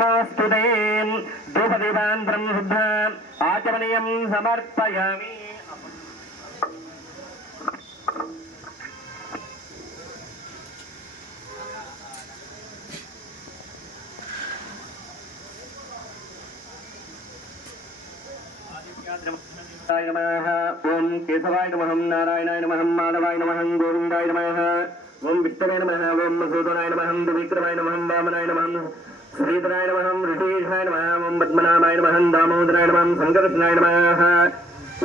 नमोस्तुते धूपदीपान्तरं शुद्धा आचमनीयं समर्पयामि। ओम केशवाय नमः नारायणाय नमः माधवाय नमः गोविंदाय नमः ओम विष्णवे नमः ओम मधुसूदनाय नमः विक्रमाय नमः वामनाय नमः श्रीधराय नमः ऋषीशाय नमः ओम पद्मनाभाय नमः दामोदराय नमः संकर्षणाय नमः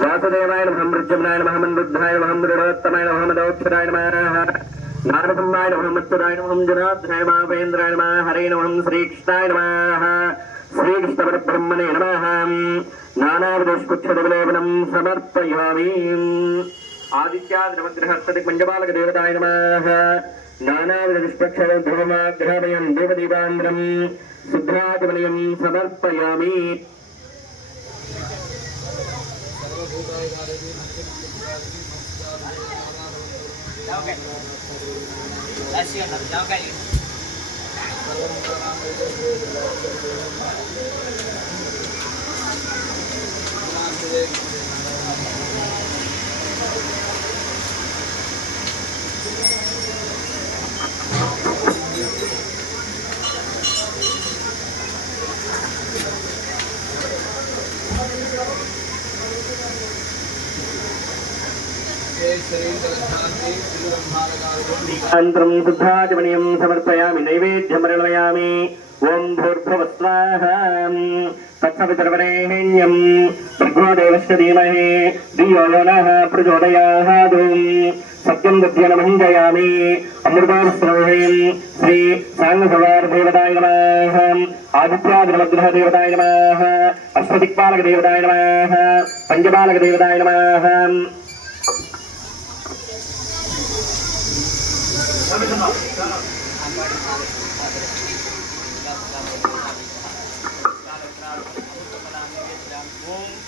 वासुदेवाय नमः मृत्युंजयाय नमः मन्बुद्धाय नमः मृडोत्तमाय नमः मदोक्षराय नमः नारदम्बाय नमः मत्सुराय नमः जनार्दनाय नमः महेन्द्राय नमः हरे नमः श्रीकृष्णाय नमः श्रीकृष्णपरब्रह्मणे नमः नानाविधपुष्पलेपनं समर्पयामि। आदित्यादिनवग्रहस्तदिक् पञ्चपालकदेवताय नमः नानाविधपुष्पक्षरध्रुवमाग्रहमयं देवदीपान्द्रं शुद्धाचमनीयं समर्पयामि। अनन्तरं शुद्धाचमनीयं समर्पयामि नैवेद्यमर्पयामि। ओम भूर्भुवस्वाहा तत्सवितर्वरेण्यं भर्गोदेवस्य धीमहि धियो यो नः प्रचोदयात् सत्यं दध्यनमञ्जयामि अमृतास्रोहिं श्री सांगसवारदेवताय नमः आदित्यादिनवग्रहदेवताय नमः अष्टदिक्पालकदेवताय नमः पञ्चपालकदेवताय नमः